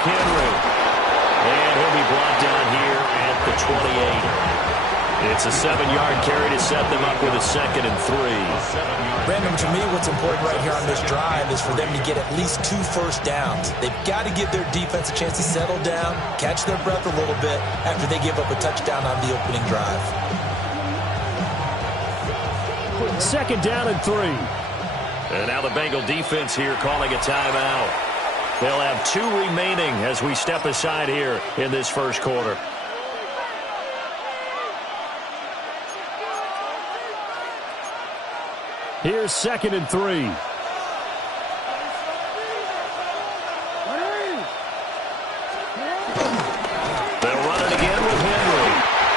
Derrick Henry. And he'll be brought down here at the 28. It's a 7-yard carry to set them up with a 2nd and 3. Brandon, to me, what's important right here on this drive is for them to get at least 2 first downs. They've got to give their defense a chance to settle down, catch their breath a little bit after they give up a touchdown on the opening drive. 2nd down and 3. And now the Bengal defense here calling a timeout. They'll have 2 remaining as we step aside here in this first quarter. Here's 2nd and 3. They'll run it again with Henry.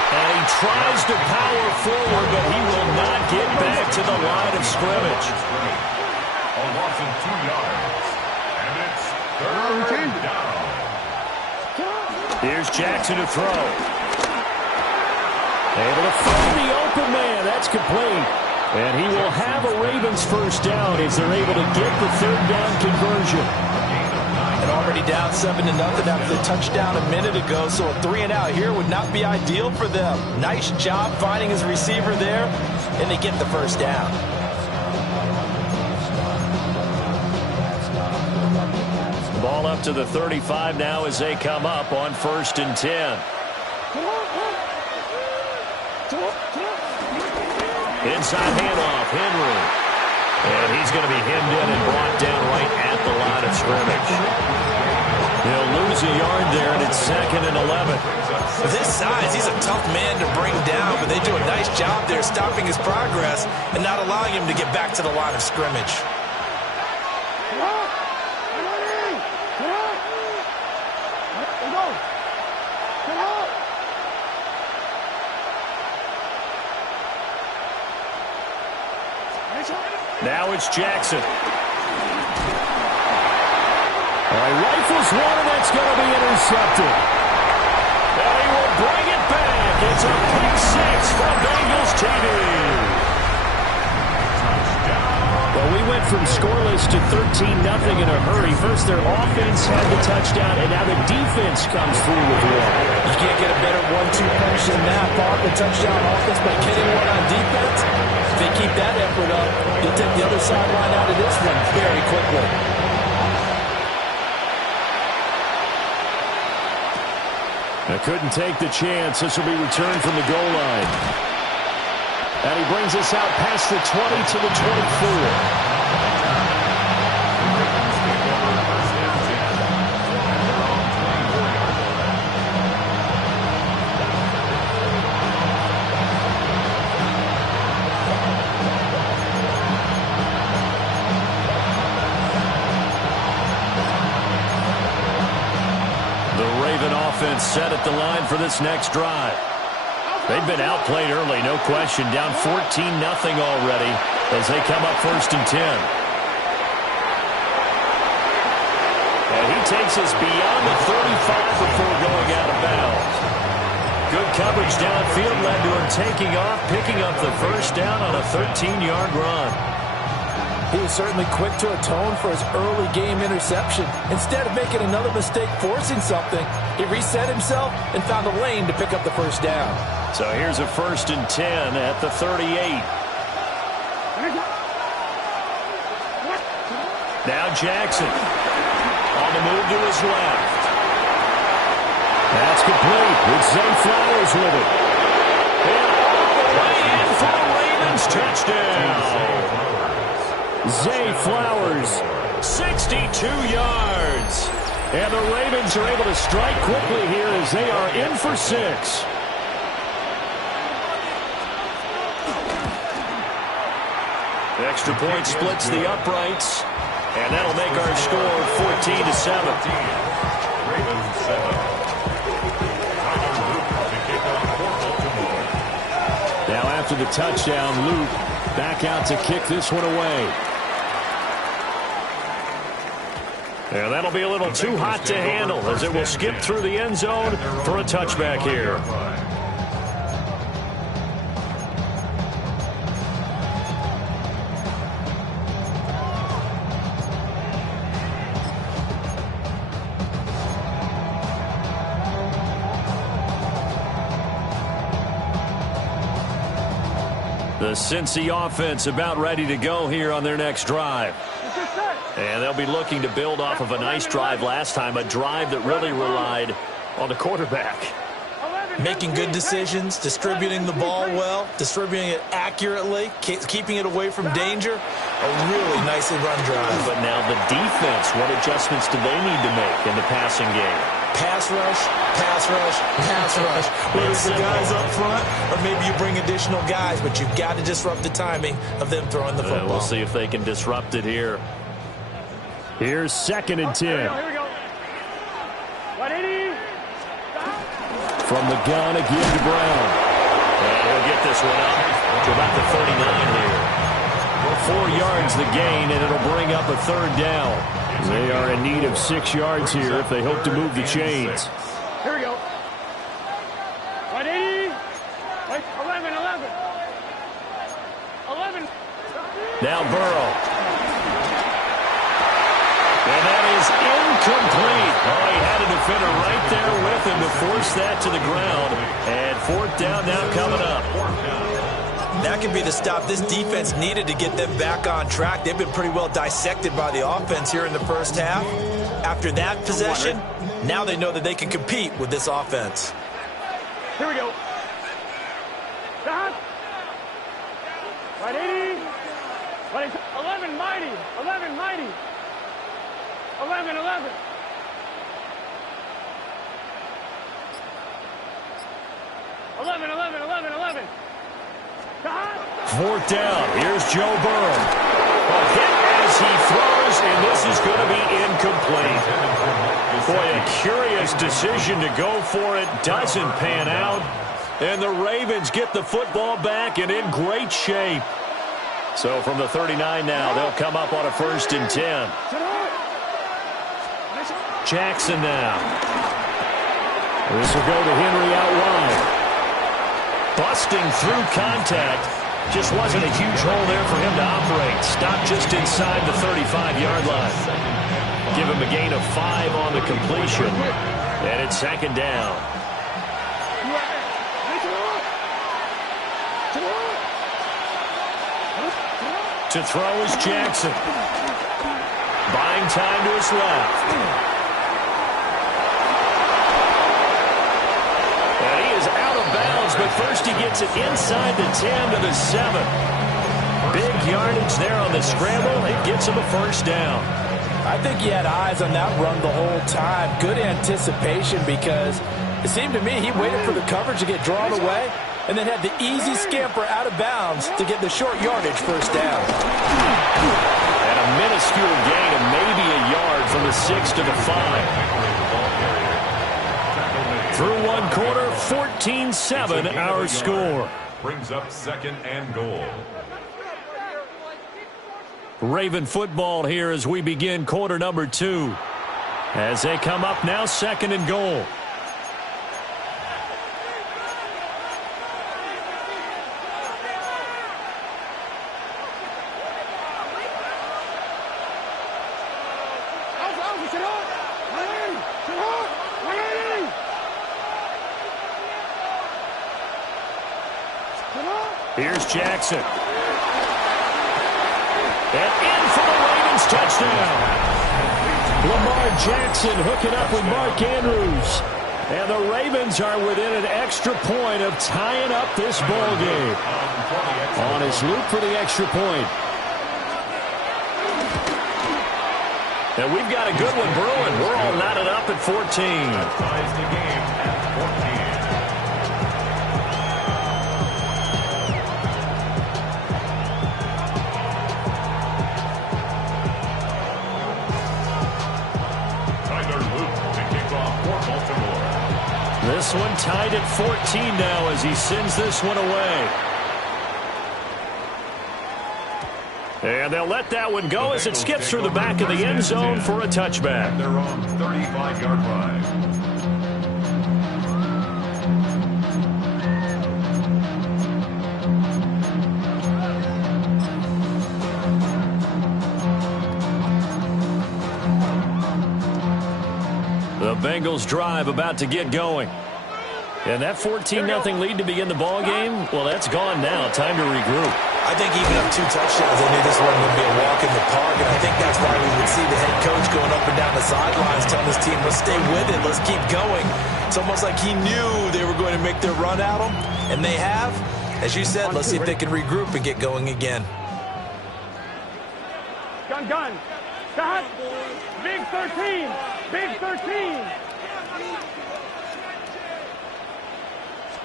And he tries to power forward, but he will not get back to the line of scrimmage. A loss of 2 yards. And it's 3rd down. Here's Jackson to throw. Able to find the open man. That's complete. And he will have a Ravens first down as they're able to get the 3rd down conversion. And already down 7-0 after the touchdown a minute ago, so a 3-and-out here would not be ideal for them. Nice job finding his receiver there, and they get the first down. Ball up to the 35 now as they come up on 1st and 10. Inside handoff, Henry. And he's going to be hemmed in and brought down right at the line of scrimmage. He'll lose a yard there, and it's 2nd and 11. With his size, he's a tough man to bring down, but they do a nice job there stopping his progress and not allowing him to get back to the line of scrimmage. Now it's Jackson. Rifles one, and that's going to be intercepted. And he will bring it back. It's a pick 6 from Bengals TV. Well, we went from scoreless to 13-0 in a hurry. First, their offense had the touchdown, and now the defense comes through with one. You can't get a better 1-2 punch than that. Fought the touchdown offense by getting one on defense. If they keep that effort up, you'll take the other sideline out of this one very quickly. I couldn't take the chance. This will be returned from the goal line. And he brings us out past the 20 to the 24. Set at the line for this next drive. They've been outplayed early, no question. Down 14-0 already as they come up 1st and 10. And he takes us beyond the 35 before going out of bounds. Good coverage downfield led to him taking off, picking up the first down on a 13-yard run. He was certainly quick to atone for his early game interception. Instead of making another mistake forcing something, he reset himself and found a lane to pick up the first down. So here's a 1st and 10 at the 38. Now Jackson on the move to his left. That's complete with Zay Flowers with it. And all the way in for a Ravens touchdown. Zay Flowers, 62 yards. And the Ravens are able to strike quickly here as they are in for 6. Extra point splits the uprights. And that'll make our score 14-7. Ravens 7. Now after the touchdown, Luke back out to kick this one away. And that'll be a little too hot to handle as it will skip through the end zone for a touchback here. The Cincy offense about ready to go here on their next drive. And they'll be looking to build off of a nice drive last time, a drive that really relied on the quarterback. Making good decisions, distributing the ball well, distributing it accurately, keeping it away from danger. A really nicely run drive. But now the defense, what adjustments do they need to make in the passing game? Pass rush, pass rush, pass rush. Whether it's the guys up front or maybe you bring additional guys, but you've got to disrupt the timing of them throwing the football. We'll see if they can disrupt it here. Here's 2nd and 10. Here we go. 180. From the gun again to Brown. And he'll get this one up to about the 39 here. 4 yards the gain, and it'll bring up a 3rd down. They are in need of 6 yards here if they hope to move the chains. Here we go. 180. 11. 11. Now Burrow. And that is incomplete. Oh, he had a defender right there with him to force that to the ground. And 4th down now coming up. That could be the stop this defense needed to get them back on track. They've been pretty well dissected by the offense here in the first half. After that possession, now they know that they can compete with this offense. Here we go. 180. 11 mighty. 11 mighty. 11. 11. 4th down. Here's Joe Burrow. A hit as he throws, and this is going to be incomplete. Boy, a curious decision to go for it. Doesn't pan out. And the Ravens get the football back and in great shape. So from the 39 now, they'll come up on a 1st and 10. Jackson now. This will go to Henry out wide. Busting through contact. Just wasn't a huge hole there for him to operate. Stopped just inside the 35-yard line. Give him a gain of 5 on the completion. And it's 2nd down. To throw is Jackson. Buying time to his left. And he is out of bounds, but first he gets it inside the 10 to the 7. Big yardage there on the scramble. It gets him a 1st down. I think he had eyes on that run the whole time. Good anticipation because it seemed to me he waited for the coverage to get drawn away and then had the easy scamper out of bounds to get the short yardage 1st down. And a minuscule gain of maybe a yard from the 6 to the 5. Through 1 quarter, 14-7 our score. Brings up 2nd and goal. Raven football here as we begin quarter number 2. As they come up now, 2nd and goal. Here's Jackson. And in for the Ravens touchdown. Lamar Jackson hooking up with Mark Andrews. And the Ravens are within an extra point of tying up this ball game. On his loop for the extra point. And we've got a good one brewing. We're all knotted up at 14. Ties the game at 14. This one tied at 14 now as he sends this one away. And they'll let that one go as it skips through the back of the end zone for a touchback. They're on 35-yard line. The Bengals drive about to get going. And that 14-0 lead to begin the ball game, well, that's gone now. Time to regroup. I think even up 2 touchdowns, they knew this wasn't going to be a walk in the park, and I think that's why we would see the head coach going up and down the sidelines telling his team, let's stay with it, let's keep going. It's almost like he knew they were going to make their run at him, and they have. As you said, let's see if they can regroup and get going again. Gun. Stop. Big 13. Big 13.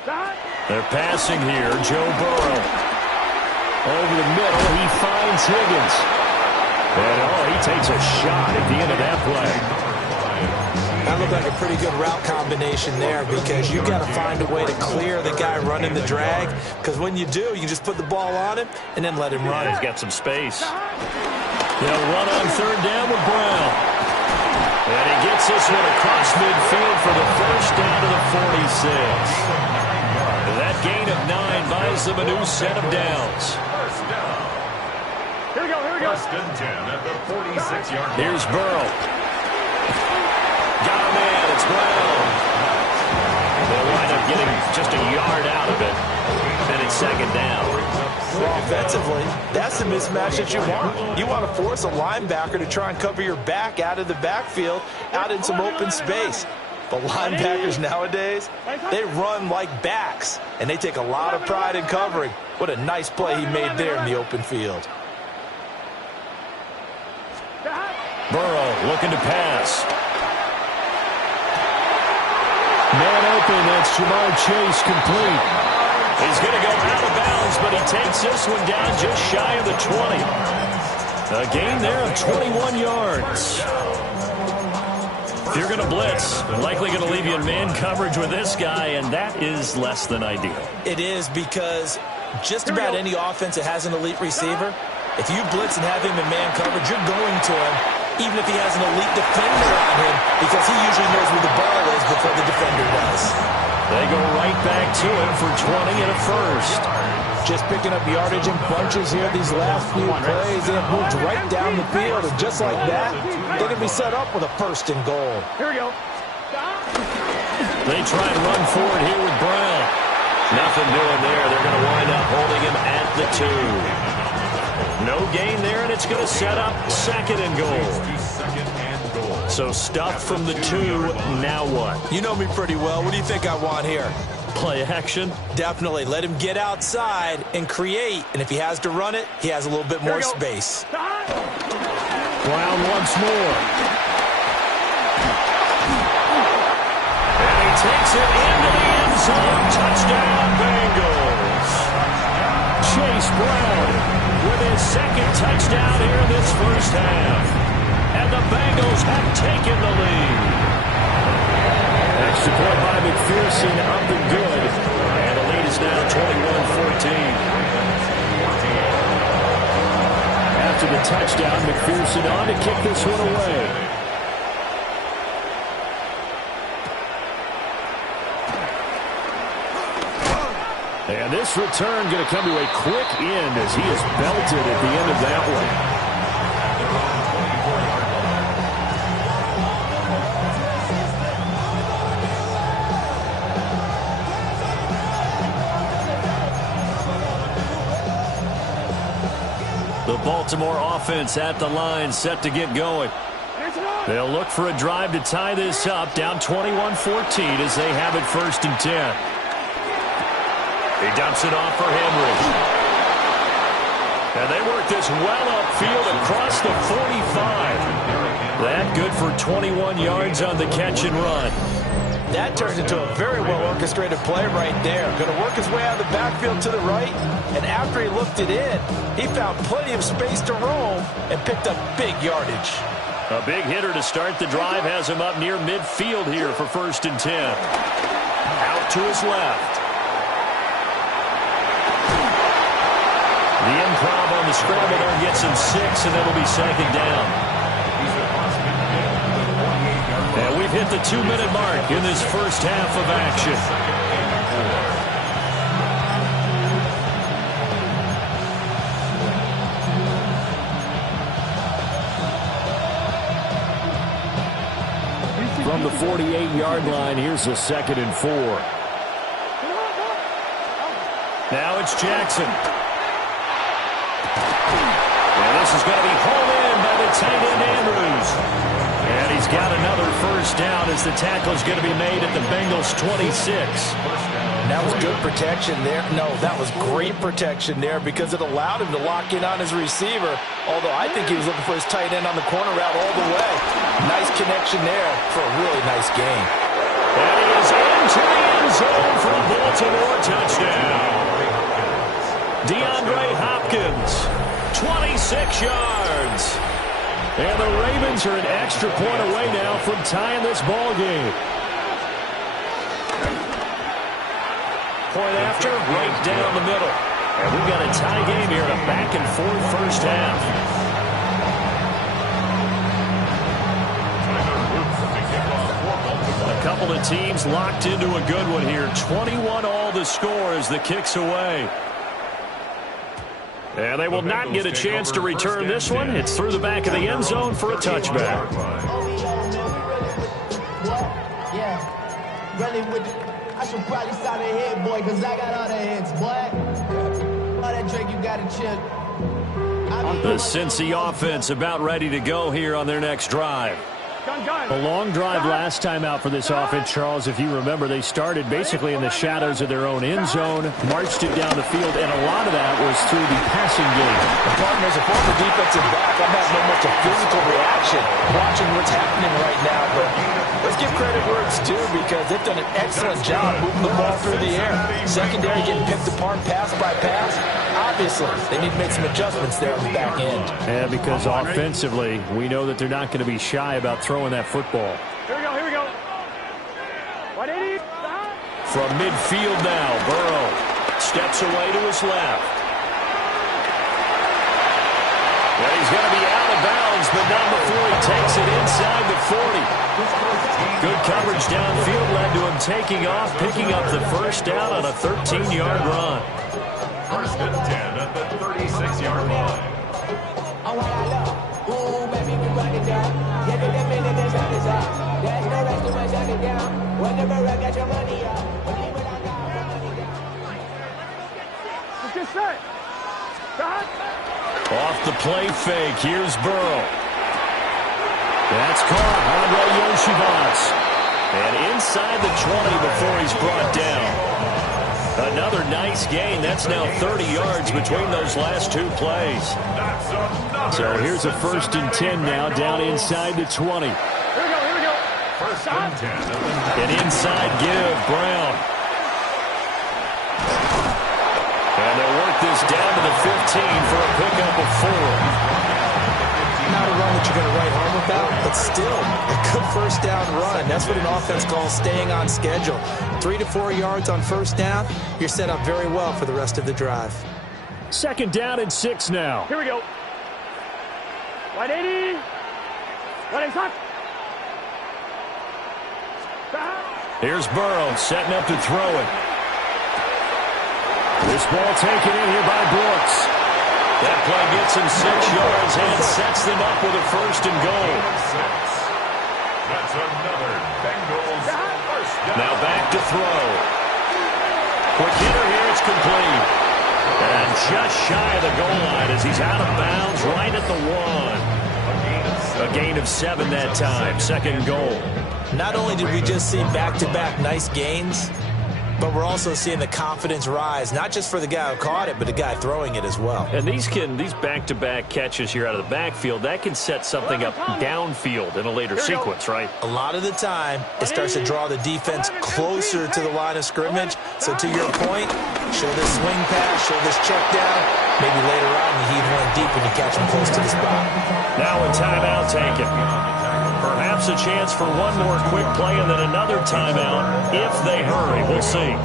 Stop. They're passing here. Joe Burrow. Over the middle, he finds Higgins. And, he takes a shot at the end of that play. That looked like a pretty good route combination there because you got to find a way to clear the guy running the drag, because when you do, you just put the ball on him and then let him run. Yeah, he's got some space. They'll run on 3rd down with Brown. And he gets this one across midfield for the first down to the 46. That gain of 9 buys them a new set of downs. Here we go. First and 10 at the 46-yard line. Here's Burrow. Got him in. It's Brown. They'll wind up getting just a yard out of it. And it's 2nd down. Well, offensively, that's the mismatch that you want. You want to force a linebacker to try and cover your back out of the backfield, out in some open space. But linebackers nowadays, they run like backs, and they take a lot of pride in covering. What a nice play he made there in the open field. Burrow looking to pass. Man open, that's Jamar Chase complete. He's going to go out of bounds, but he takes this one down just shy of the 20. A gain there of 21 yards. If you're going to blitz, they're likely going to leave you in man coverage with this guy, and that is less than ideal. It is, because just about any offense that has an elite receiver, if you blitz and have him in man coverage, you're going to him, even if he has an elite defender on him, because he usually knows where the ball is before the defender does. They go right back to him for 20 and a first. Just picking up yardage in bunches here these last few plays. They have moved right down the field, and just like that, they're going to be set up with a 1st and goal. Here we go. They try and run forward here with Brown. Nothing doing there. They're going to wind up holding him at the 2. No gain there, and it's going to set up 2nd and goal. So stuff from the 2, now what? You know me pretty well. What do you think I want here? Play action? Definitely. Let him get outside and create, and if he has to run it, he has a little bit more space. Brown once more. And he takes it into the end zone. Touchdown, Bengals. Chase Brown with his 2nd touchdown here in this first half. And the Bengals have taken the lead. Extra point by McPherson up and good. And the lead is now 21-14. After the touchdown, McPherson on to kick this one away. And this return going to come to a quick end as he is belted at the end of that one. The Baltimore offense at the line, set to get going. They'll look for a drive to tie this up, down 21-14 as they have it 1st and 10. He dumps it off for Henry. And they work this well upfield across the 45. That good for 21 yards on the catch and run. That turned into a very well-orchestrated play right there. Going to work his way out of the backfield to the right, and after he looked it in, he found plenty of space to roam and picked up big yardage. A big hitter to start the drive has him up near midfield here for 1st and 10. Out to his left. The improv on the scramble there gets him 6, and it'll be 2nd down. And we've hit the 2-minute mark in this first half of action. From the 48-yard line, here's a 2nd and 4. Now it's Jackson. And this is going to be hauled in by the tight end Andrews. And he's got another first down as the tackle is going to be made at the Bengals 26. That was good protection there. No, that was great protection there because it allowed him to lock in on his receiver. Although I think he was looking for his tight end on the corner route all the way. Nice connection there for a really nice gain. And he is into the end zone for a Baltimore touchdown. DeAndre Hopkins, 26 yards. And the Ravens are an extra point away now from tying this ball game. Point after, right down the middle. And we've got a tie game here in a back-and-forth first half. A couple of teams locked into a good one here. 21 all the score as the kick's away. And they will not get a chance to return this one. It's through the back of the end zone for a touchback. I should probably sign a head, boy, because I got all the heads, boy. All that drink you got to chill. The Cincy offense about ready to go here on their next drive. A long drive last time out for this offense, Charles. If you remember, they started basically in the shadows of their own end zone, marched it down the field, and a lot of that was through the passing game. Partners, a former defensive back, I'm having almost a physical reaction watching what's happening right now. But let's give credit where it's due because they've done an excellent job moving the ball through the air. Secondary getting picked apart pass by pass. Obviously, they need to make some adjustments there on the back end. And because offensively, we know that they're not going to be shy about throwing that football. Here we go. 180. From midfield now, Burrow steps away to his left. And he's going to be out of bounds, but not before he takes it inside the 40. Good coverage downfield led to him taking off, picking up the first down on a 13-yard run. First and 10 at the 36-yard line. Get set. Off the play fake, here's Burrow. That's caught, Andre Yoshivas. And inside the 20 before he's brought down. Another nice gain. That's now 30 yards between those last two plays. So here's a 1st and 10 now, down inside the 20. Here we go. First and 10. An inside give, Brown. And they'll work this down to the 15 for a pickup of 4. Not a run that you're going to write home about, but still a good first down run. That's what an offense calls staying on schedule. 3 to 4 yards on first down, you're set up very well for the rest of the drive. 2nd down and 6 now. Here we go. 180. 180. Here's Burrow setting up to throw it. This ball taken in here by Brooks. That play gets him 6 yards and sets them up with a 1st and goal. That's another Bengals first down. Now back to throw. Quick hitter here, it's complete. And just shy of the goal line as he's out of bounds right at the 1. A gain of 7 that time, 2nd goal. Not only did we just see back-to-back nice gains, but we're also seeing the confidence rise, not just for the guy who caught it, but the guy throwing it as well. And these back-to-back catches here out of the backfield, that can set something up downfield in a later sequence, right? A lot of the time, it starts to draw the defense closer to the line of scrimmage. So to your point, show this swing pass, show this check down. Maybe later on you heave one deep when you catch them close to the spot. Now a timeout taken. Perhaps a chance for one more quick play and then another timeout if they hurry. We'll see.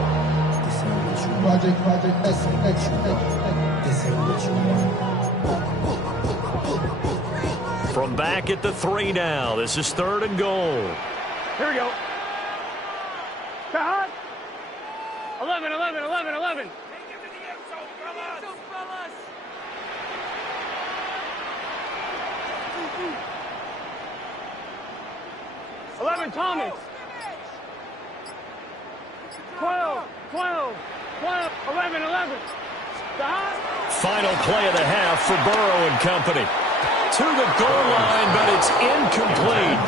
From back at the 3 now. This is 3rd and goal. Here we go. 11. Thomas. 12. 11. Stop. Final play of the half for Burrow and company. To the goal line, but it's incomplete.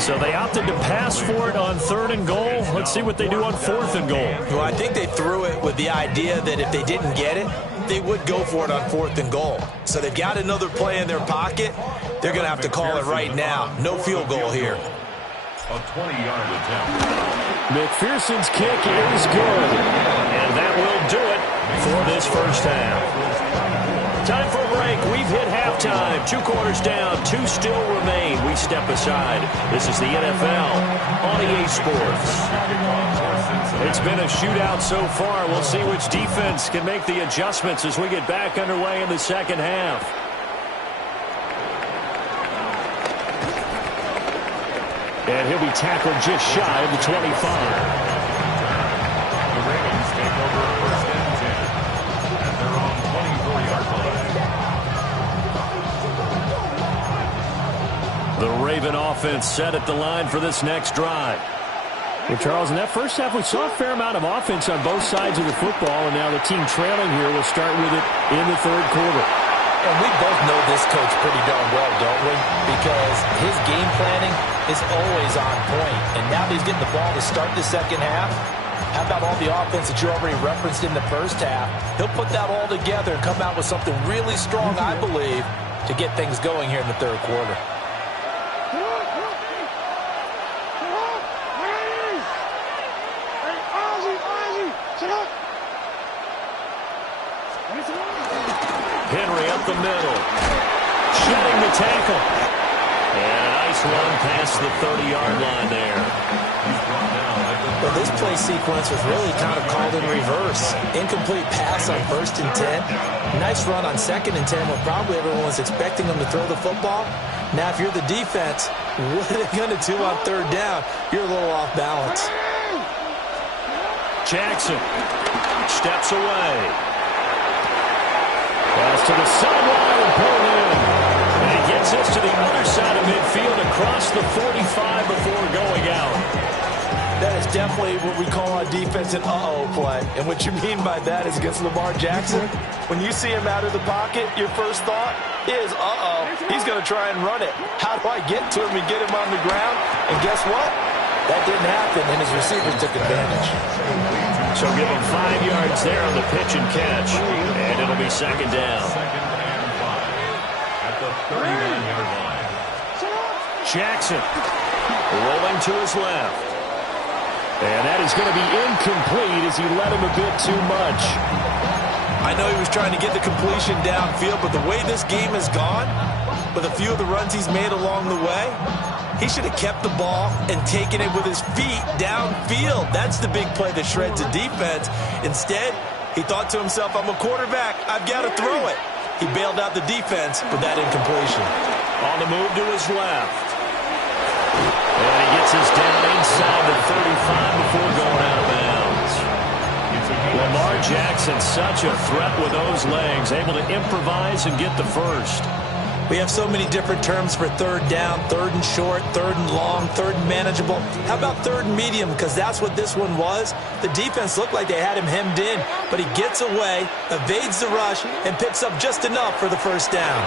So they opted to pass for it on 3rd and goal. Let's see what they do on 4th and goal. Well, I think they threw it with the idea that if they didn't get it, they would go for it on 4th and goal. So they've got another play in their pocket. They're going to have to call it right now. No field goal here. A 20-yard attempt. McPherson's kick is good. And that will do it for this first half. Time for a break. We've hit halftime. 2 quarters down. 2 still remain. We step aside. This is the NFL on EA Sports. It's been a shootout so far. We'll see which defense can make the adjustments as we get back underway in the second half. And he'll be tackled just shy of the 25. The Ravens take over 1st and 10 at their own 24-yard line. The Raven offense set at the line for this next drive. Well, Charles, in that first half, we saw a fair amount of offense on both sides of the football, and now the team trailing here will start with it in the 3rd quarter. And we both know this coach pretty darn well, don't we? Because his game planning is always on point. And now that he's getting the ball to start the second half, how about all the offense that you already referenced in the first half? He'll put that all together and come out with something really strong, I believe, to get things going here in the 3rd quarter. Henry up the middle. Shedding the tackle. And a nice run past the 30-yard line there. Well, this play sequence was really kind of called in reverse. Incomplete pass on 1st and 10. Nice run on 2nd and 10 when probably everyone was expecting them to throw the football. Now, if you're the defense, what are they going to do on 3rd down? You're a little off balance. Jackson steps away. Pass to the sideline and pulled in. And he gets us to the other side of midfield across the 45 before going out. That is definitely what we call on defense an uh-oh play. And what you mean by that is against Lamar Jackson, when you see him out of the pocket, your first thought is, uh-oh, he's going to try and run it. How do I get to him and get him on the ground? And guess what? That didn't happen, and his receivers took advantage. So give him 5 yards there on the pitch and catch. And it'll be 2nd down. 2nd and 5 at the 39-yard line. Jackson rolling to his left. And that is going to be incomplete as he led him a bit too much. I know he was trying to get the completion downfield, but the way this game has gone, with a few of the runs he's made along the way, he should have kept the ball and taken it with his feet downfield. That's the big play that shreds a defense. Instead, he thought to himself, I'm a quarterback. I've got to throw it. He bailed out the defense with that incompletion. On the move to his left. And he gets us down inside the 35 before going out of bounds. Lamar Jackson, such a threat with those legs, able to improvise and get the first. We have so many different terms for 3rd down, 3rd and short, 3rd and long, 3rd and manageable. How about 3rd and medium? Because that's what this one was. The defense looked like they had him hemmed in, but he gets away, evades the rush, and picks up just enough for the first down.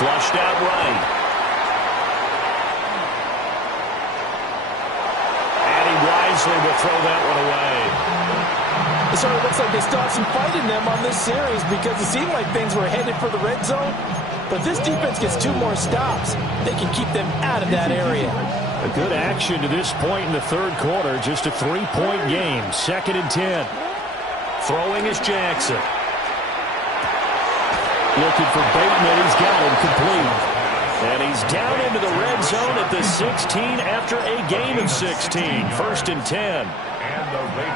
Flushed out right. And he wisely will throw that one away. It sort of looks like they still have some fight in them on this series because it seemed like things were headed for the red zone. But this defense gets 2 more stops. They can keep them out of that area. A good action to this point in the 3rd quarter. Just a 3-point game. 2nd and 10. Throwing is Jackson. Looking for Bateman. He's got him complete. And he's down into the red zone at the 16 after a gain of 16. 1st and 10.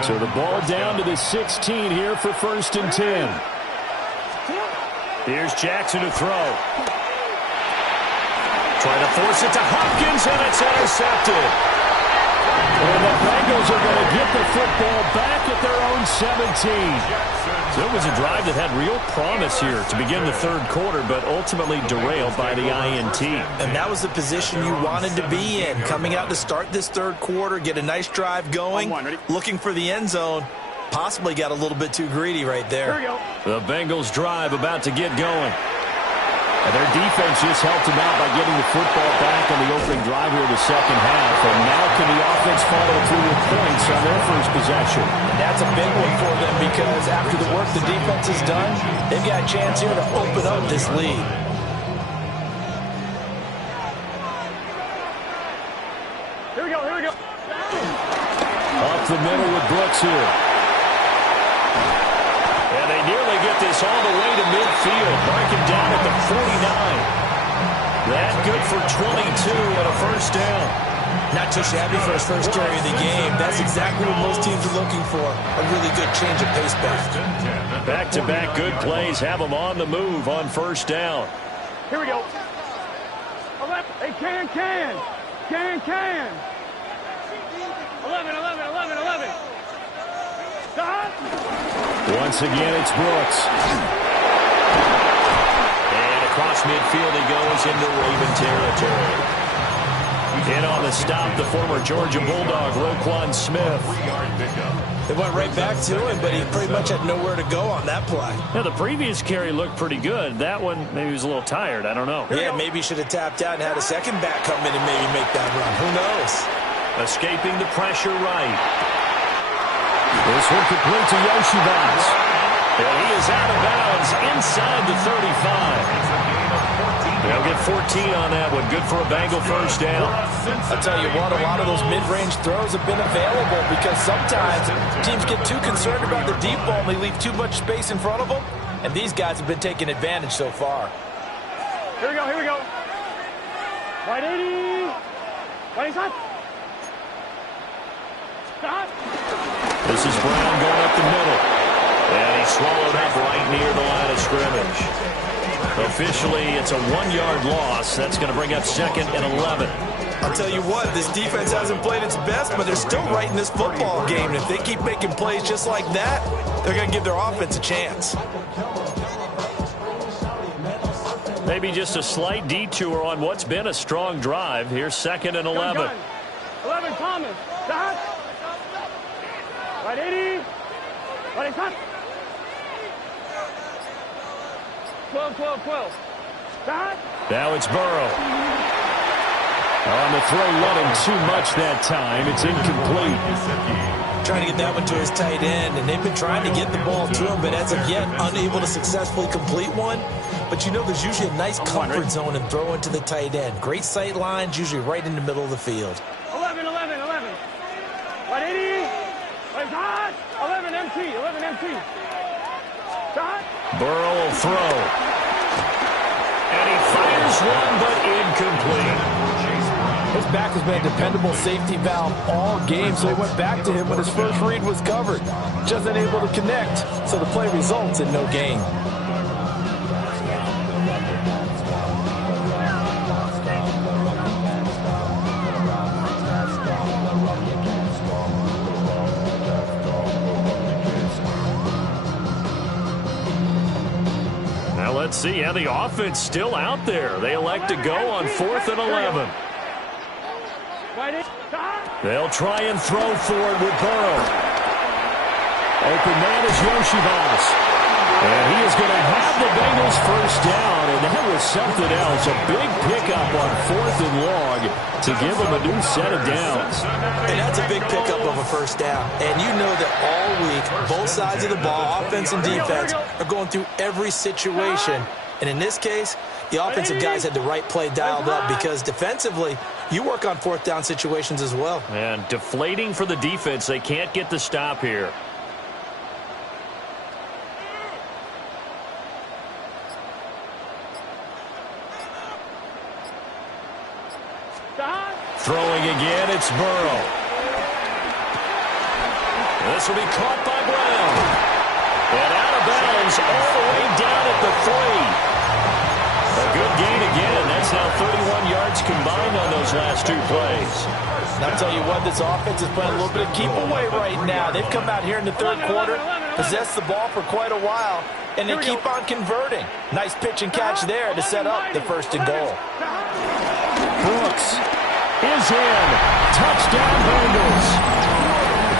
So the ball down to the 16 here for 1st and 10. Here's Jackson to throw. Trying to force it to Hopkins, and it's intercepted. And the Bengals are going to get the football back at their own 17. So it was a drive that had real promise here to begin the 3rd quarter, but ultimately derailed by the INT. And that was the position you wanted to be in. Coming out to start this 3rd quarter, get a nice drive going, looking for the end zone, Possibly got a little bit too greedy right there. Here we go. The Bengals drive about to get going. And their defense just helped them out by getting the football back on the opening drive here in the second half. And now can the offense follow through with points on their first possession? And that's a big one for them because after the work the defense has done, they've got a chance here to open up this lead. Here we go. Here we go. Up the middle with Brooks here. And they nearly get this all the way to midfield. Marking down at the 49. That good for 22 and a first down. Not too shabby for his first carry of the game. That's exactly what most teams are looking for. A really good change of pace back. Back-to-back good plays have them on the move on first down. Here we go. Hey, can. 11. Stop. Once again, it's Brooks. And across midfield he goes into Raven territory. In on the stop, the former Georgia Bulldog, Roquan Smith. They went right back to him, but he pretty much had nowhere to go on that play. Yeah, the previous carry looked pretty good. That one, maybe he was a little tired. I don't know. Yeah, maybe he should have tapped out and had a second back come in and maybe make that run. Who knows? Escaping the pressure right. This one complete to Yoshibas. And he is out of bounds inside the 35. They'll get 14 on that one. Good for a Bengal first down. I'll tell you what, a lot of those mid-range throws have been available because sometimes teams get too concerned about the deep ball and they leave too much space in front of them. And these guys have been taking advantage so far. Here we go. Right 80. Right side. Stop. This is Brown going up the middle. And he's swallowed up right near the line of scrimmage. Officially, it's a 1-yard loss. That's going to bring up 2nd and 11. I'll tell you what, this defense hasn't played its best, but they're still right in this football game. And if they keep making plays just like that, they're going to give their offense a chance. Maybe just a slight detour on what's been a strong drive. Here's 2nd and 11. 11, Thomas. Stop. Right 80. Right side. 12. Stop. Now it's Burrow. On the throw, running too much that time. It's incomplete. Trying to get that one to his tight end, and they've been trying to get the ball to him, but as of yet, unable to successfully complete one. But you know there's usually a nice comfort zone in throwing to the tight end. Great sight lines, usually right in the middle of the field. 11. Right 80. Right hot. 11 empty. Stop. Burrow will throw. And he fires one, but incomplete. His back has been a dependable safety valve all game, so he went back to him when his first read was covered. Just unable to connect, so the play results in no gain. Let's see how the offense still out there. They elect to go on 4th and 11. They'll try and throw for it with Burrow. Open man is Yoshibas. And he is going to have the Bengals first down. And that was something else. A big pickup on 4th and long to give them a new set of downs. And that's a big pickup of a first down. And you know that all week, both sides of the ball, offense and defense, are going through every situation. And in this case, the offensive guys had the right play dialed up because defensively, you work on 4th down situations as well. And deflating for the defense. They can't get the stop here. Throwing again, it's Burrow. This will be caught by Brown. And out of bounds all the way down at the 3. A good gain again. That's now 31 yards combined on those last 2 plays. And I'll tell you what, this offense is playing a little bit of keep away right now. They've come out here in the 3rd quarter, possessed the ball for quite a while, and they keep on converting. Nice pitch and catch there to set up the 1st and goal. Brooks is in. Touchdown Bengals.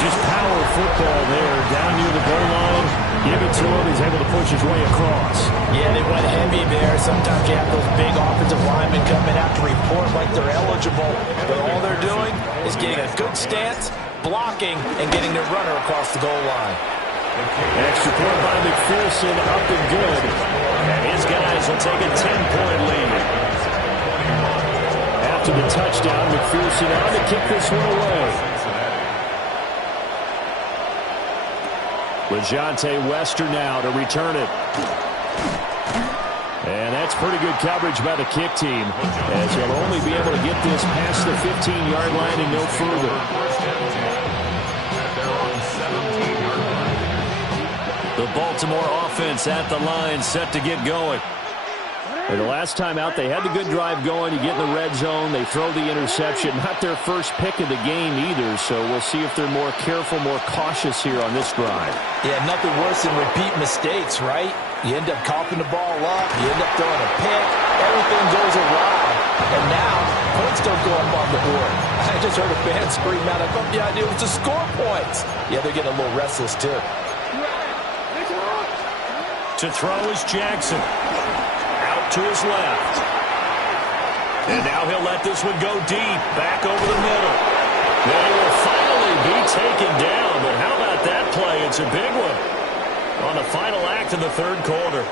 Just power football there, down near the goal line. Give it to him. He's able to push his way across. Yeah, they went heavy there. Sometimes you have those big offensive linemen come in, have to report like they're eligible. But all they're doing is getting a good stance, blocking, and getting their runner across the goal line. Extra point by McPherson, up and good. And his guys will take a 10-point lead. After the touchdown, McPherson on to kick this one away. LeJontay Wester now to return it. And that's pretty good coverage by the kick team, as they'll only be able to get this past the 15-yard line and no further. The Baltimore offense at the line, set to get going. And the last time out, they had the good drive going. You get in the red zone, they throw the interception. Not their first pick of the game either, so we'll see if they're more careful, more cautious here on this drive. Yeah, nothing worse than repeat mistakes, right? You end up coughing the ball up, you end up throwing a pick, everything goes awry. And now, points don't go up on the board. I just heard a fan scream out, I thought the idea was to score points. Yeah, they're getting a little restless too. To throw is Jackson. Out to his left. And now he'll let this one go deep, back over the middle. They will finally be taken down, but how about that play? It's a big one on the final act of the third quarter.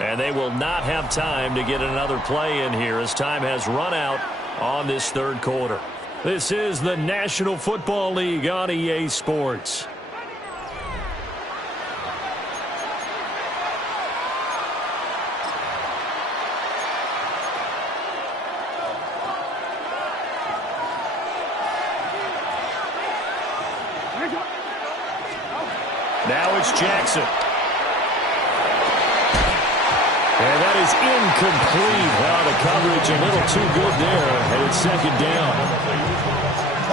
And they will not have time to get another play in here as time has run out on this third quarter. This is the National Football League on EA Sports. Now it's Jackson. And that is incomplete. Wow, the coverage a little too good there, and it's second down.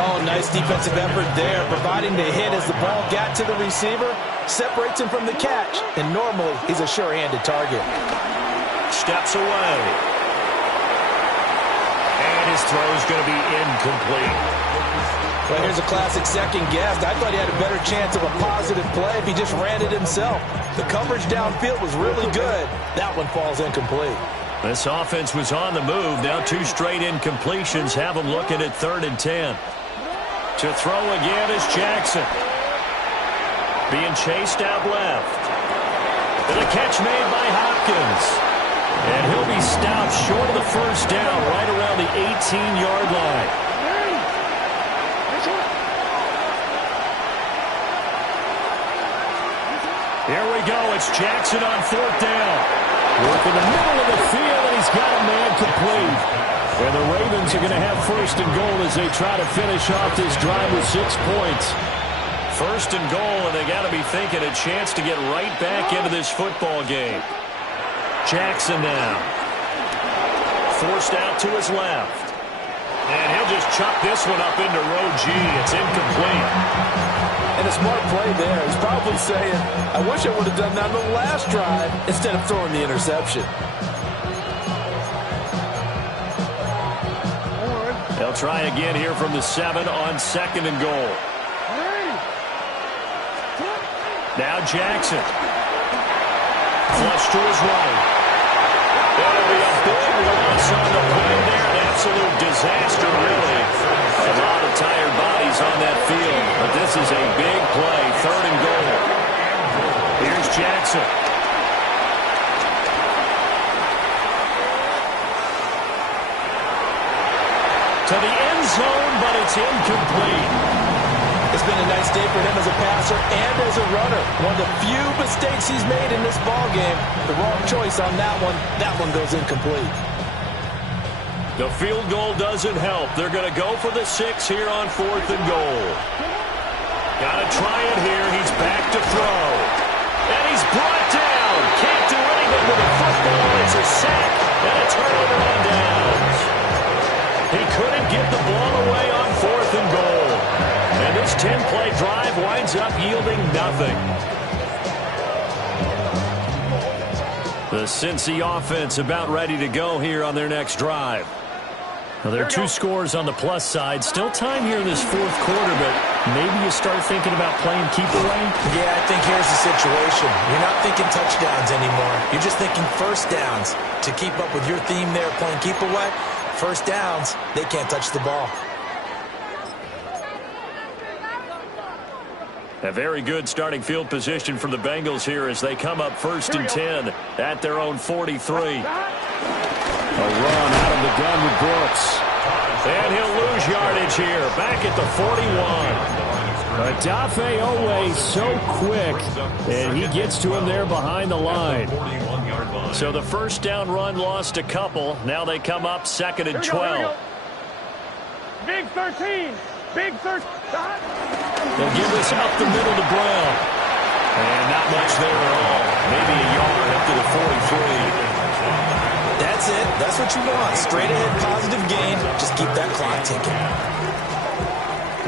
Oh, nice defensive effort there, providing the hit as the ball got to the receiver, separates him from the catch, and normally he's a sure-handed target. Steps away. And his throw is going to be incomplete. Well, here's a classic second guess. I thought he had a better chance of a positive play if he just ran it himself. The coverage downfield was really good. That one falls incomplete. This offense was on the move. Now two straight incompletions have them looking at 3rd and 10. To throw again is Jackson. Being chased out left. And a catch made by Hopkins. And he'll be stopped short of the first down right around the 18-yard line. Here we go. It's Jackson on 4th down. Work in the middle of the field, and he's got a man complete. And the Ravens are going to have 1st and goal as they try to finish off this drive with 6 points. 1st and goal, and they got to be thinking a chance to get right back into this football game. Jackson now. Forced out to his left. And he'll just chuck this one up into row G. It's incomplete. And a smart play there. He's probably saying, I wish I would have done that on the last drive instead of throwing the interception. They'll try again here from the 7 on 2nd and goal. Now Jackson. Flush to his right. That'll be a big loss on the play there. An absolute disaster, really. A lot of tired bodies on that field. But this is a big play. 3rd and goal. Here's Jackson. To the end zone, but it's incomplete. It's been a nice day for him as a passer and as a runner. One of the few mistakes he's made in this ballgame. The wrong choice on that one. That one goes incomplete. The field goal doesn't help. They're going to go for the 6 here on 4th and goal. Got to try it here. He's back to throw. And he's brought down. Can't do anything with the football. It's a sack and a turnover on downs. He couldn't get the ball away on 4th and goal. And this 10-play drive winds up yielding nothing. The Cincy offense about ready to go here on their next drive. Well, there are 2 scores on the plus side. Still time here in this fourth quarter, but maybe you start thinking about playing keep away? Yeah, I think here's the situation. You're not thinking touchdowns anymore. You're just thinking first downs. To keep up with your theme there, playing keep away, first downs, they can't touch the ball. A very good starting field position for the Bengals here as they come up 1st and 10 at their own 43. A run out of the gun with Brooks. And he'll lose yardage here, back at the 41. Odafe Oweh so quick, and he gets to him there behind the line. So the first down run lost a couple. Now they come up 2nd and 12. Big 13. Big 13. They'll give this up the middle to Brown. And not much there at all. Maybe a yard up to the 43. That's it. That's what you want. Straight ahead positive gain. Just keep that clock ticking.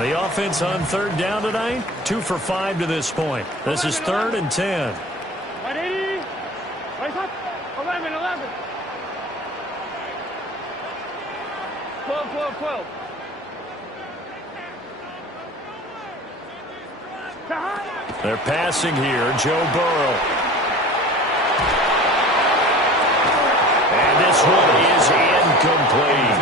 The offense on 3rd down tonight, 2 for 5 to this point. This is 3rd and 10. 180. 11. 12. They're passing here. Joe Burrow. And this one is incomplete.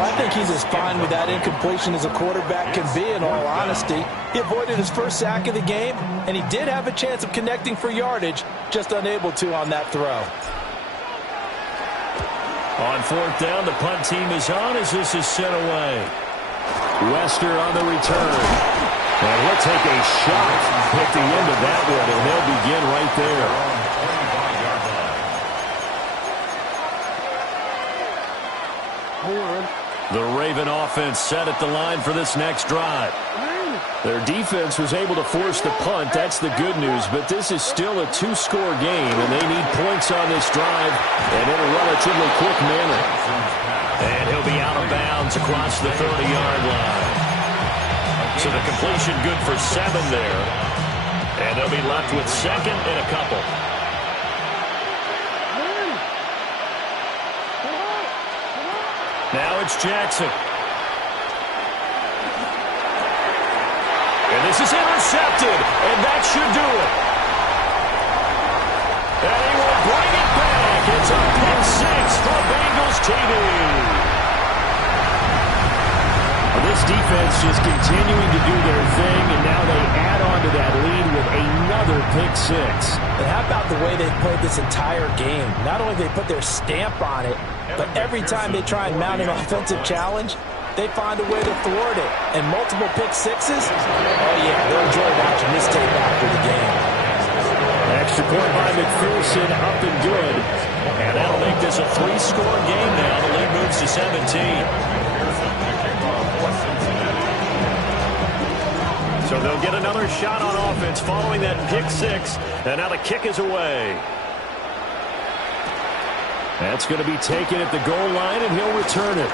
I think he's as fine with that incompletion as a quarterback can be, in all honesty. He avoided his first sack of the game, and he did have a chance of connecting for yardage, just unable to on that throw. On 4th down, the punt team is on as this is sent away. Wester on the return. And he'll take a shot at the end of that one, and they'll begin right there. The Raven offense set at the line for this next drive. Their defense was able to force the punt. That's the good news, but this is still a 2-score game, and they need points on this drive and in a relatively quick manner. And he'll be out of bounds across the 30-yard line. So the completion good for 7 there. And they'll be left with 2nd and a couple. Now it's Jackson. And this is intercepted. And that should do it. And he will bring it back. It's a pick 6 for Bengals TV. This defense just continuing to do their thing, and now they add on to that lead with another pick 6. And how about the way they've played this entire game? Not only do they put their stamp on it, but every time they try and mount an offensive challenge, they find a way to thwart it. And multiple pick 6s? Oh, yeah, they'll enjoy watching this tape after the game. Extra point by McPherson, up and good. And that'll make this a 3-score game now. The lead moves to 17. So they'll get another shot on offense following that pick 6. And now the kick is away. That's going to be taken at the goal line, and he'll return it.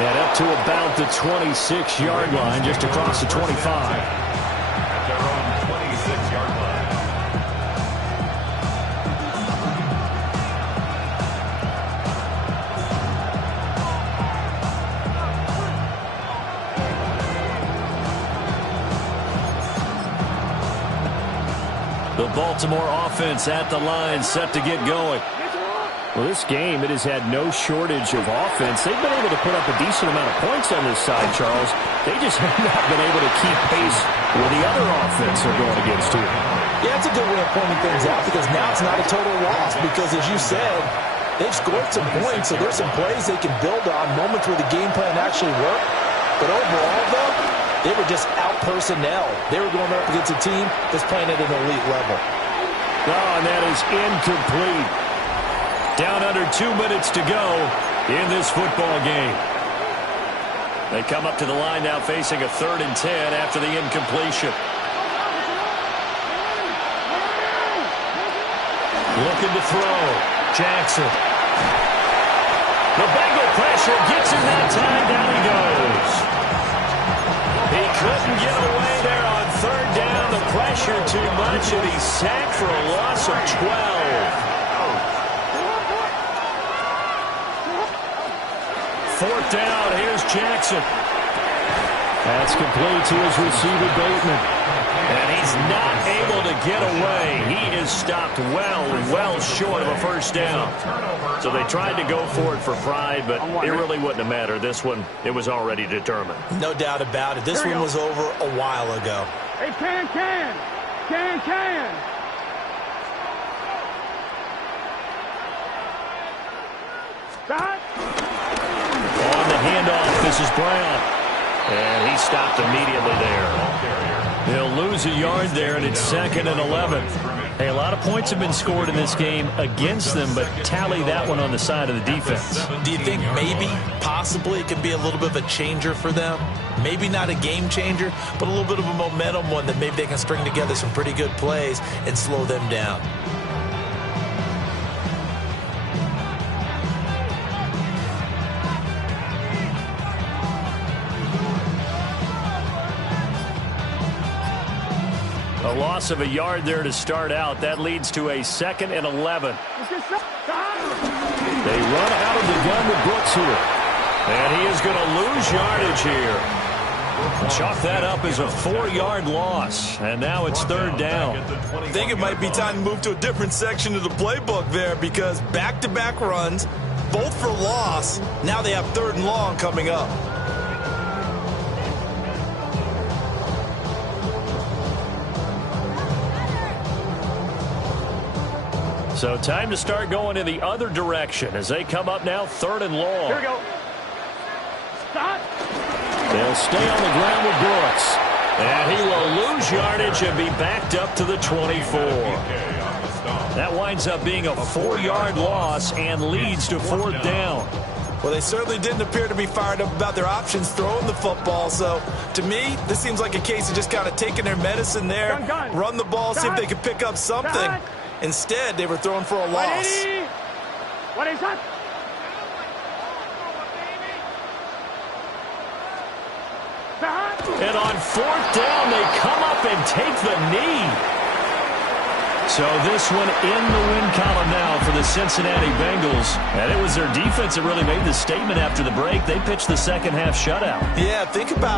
And up to about the 26-yard line, just across the 25. At their own 26-yard line. The Baltimore offense at the line, set to get going. Well, this game, it has had no shortage of offense. They've been able to put up a decent amount of points on this side, Charles. They just have not been able to keep pace with the other offense they're going against here. Yeah, it's a good way of pointing things out because now it's not a total loss because, as you said, they've scored some points, so there's some plays they can build on, moments where the game plan actually worked. But overall, though, they were just out personnel. They were going up against a team that's playing at an elite level. Oh, and that is incomplete. Down under 2 minutes to go in this football game. They come up to the line now facing a 3rd and 10 after the incompletion. Looking to throw. Jackson. The Bengal pressure gets him that time. Down he goes. He couldn't get away there on 3rd down. The pressure pressure too much, and he's sacked for a loss of 12. Fourth down, here's Jackson. That's complete to his receiver, Bateman. And he's not able to get away. He is stopped well short of a first down. So they tried to go for it for pride, but it really wouldn't have mattered. This one, it was already determined. No doubt about it. This one was over a while ago. Hey, can. Stop. On the handoff, this is Brown. And he stopped immediately there. He'll lose a yard there, and it's 2nd and 11. Hey, a lot of points have been scored in this game against them, but tally that one on the side of the defense. Do you think maybe, possibly, it could be a little bit of a changer for them? Maybe not a game changer, but a little bit of a momentum one that maybe they can string together some pretty good plays and slow them down. A loss of a yard there to start out. That leads to a 2nd and 11. They run out of the gun with Brooks here. And he is going to lose yardage here. Chalk that up as a 4-yard loss. And now it's 3rd down. I think it might be time to move to a different section of the playbook there, because back-to-back runs, both for loss. Now they have 3rd and long coming up. So time to start going in the other direction as they come up now 3rd and long. Here we go. Stop. They'll stay on the ground with Brooks. And he will lose yardage and be backed up to the 24. That winds up being a 4-yard loss and leads to 4th down. Well, they certainly didn't appear to be fired up about their options throwing the football. So, to me, this seems like a case of just kind of taking their medicine there, run the ball, see if they can pick up something. Instead, they were throwing for a loss. What is that? And on 4th down, they come up and take the knee. So this one in the win column now for the Cincinnati Bengals. And it was their defense that really made the statement after the break. They pitched the second half shutout. Yeah, think about